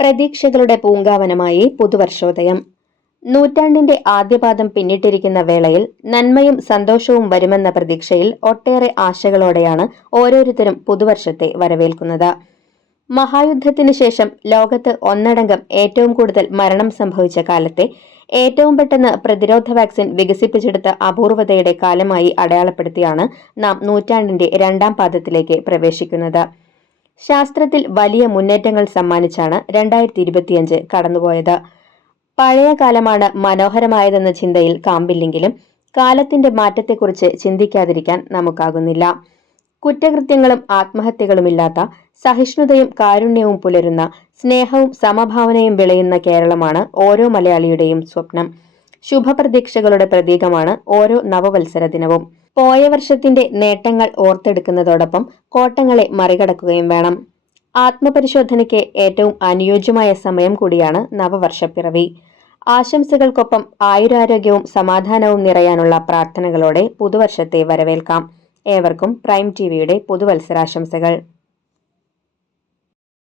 പ്രതീക്ഷകളുടെ പൂങ്കാവനമായി പുതുവർഷോദയം. നൂറ്റാണ്ടിന്റെ ആദ്യപാദം പിന്നിട്ടിരിക്കുന്ന വേളയിൽ നന്മയും സന്തോഷവും വരുമെന്ന പ്രതീക്ഷയിൽ ഒട്ടേറെ ആശകളോടെയാണ് ഓരോരുത്തരും പുതുവർഷത്തെ വരവേൽക്കുന്നത്. മഹായുദ്ധത്തിന് ശേഷം ലോകത്ത് ഒന്നടങ്കം ഏറ്റവും കൂടുതൽ മരണം സംഭവിച്ച കാലത്തെ ഏറ്റവും പെട്ടെന്ന് പ്രതിരോധ വാക്സിൻ വികസിപ്പിച്ചെടുത്ത അപൂർവതയുടെ കാലമായി അടയാളപ്പെടുത്തിയാണ് നാം നൂറ്റാണ്ടിന്റെ രണ്ടാം പാദത്തിലേക്ക് പ്രവേശിക്കുന്നത്. ശാസ്ത്രത്തിൽ വലിയ മുന്നേറ്റങ്ങൾ സമ്മാനിച്ചാണ് 2025 കടന്നുപോയത്. പഴയ കാലമാണ് മനോഹരമായതെന്ന ചിന്തയിൽ കാമ്പില്ലെങ്കിലും കാലത്തിന്റെ മാറ്റത്തെക്കുറിച്ച് ചിന്തിക്കാതിരിക്കാൻ നമുക്കാകുന്നില്ല. കുറ്റകൃത്യങ്ങളും ആത്മഹത്യകളുമില്ലാത്ത, സഹിഷ്ണുതയും കാരുണ്യവും പുലരുന്ന, സ്നേഹവും സമഭാവനയും വിളയുന്ന കേരളമാണ് ഓരോ മലയാളിയുടെയും സ്വപ്നം. ശുഭപ്രതീക്ഷകളുടെ പ്രതീകമാണ് ഓരോ നവവത്സര ദിനവും. പോയ വർഷത്തിന്റെ നേട്ടങ്ങൾ ഓർത്തെടുക്കുന്നതോടൊപ്പം കോട്ടങ്ങളെ മറികടക്കുകയും വേണം. ആത്മപരിശോധനയ്ക്ക് ഏറ്റവും അനുയോജ്യമായ സമയം കൂടിയാണ് നവവർഷപ്പിറവി. ആശംസകൾക്കൊപ്പം ആയുരാരോഗ്യവും സമാധാനവും നിറയാനുള്ള പ്രാർത്ഥനകളോടെ പുതുവർഷത്തെ വരവേൽക്കാം. ഏവർക്കും പ്രൈം ടിവിയുടെ പുതുവത്സരാശംസകൾ.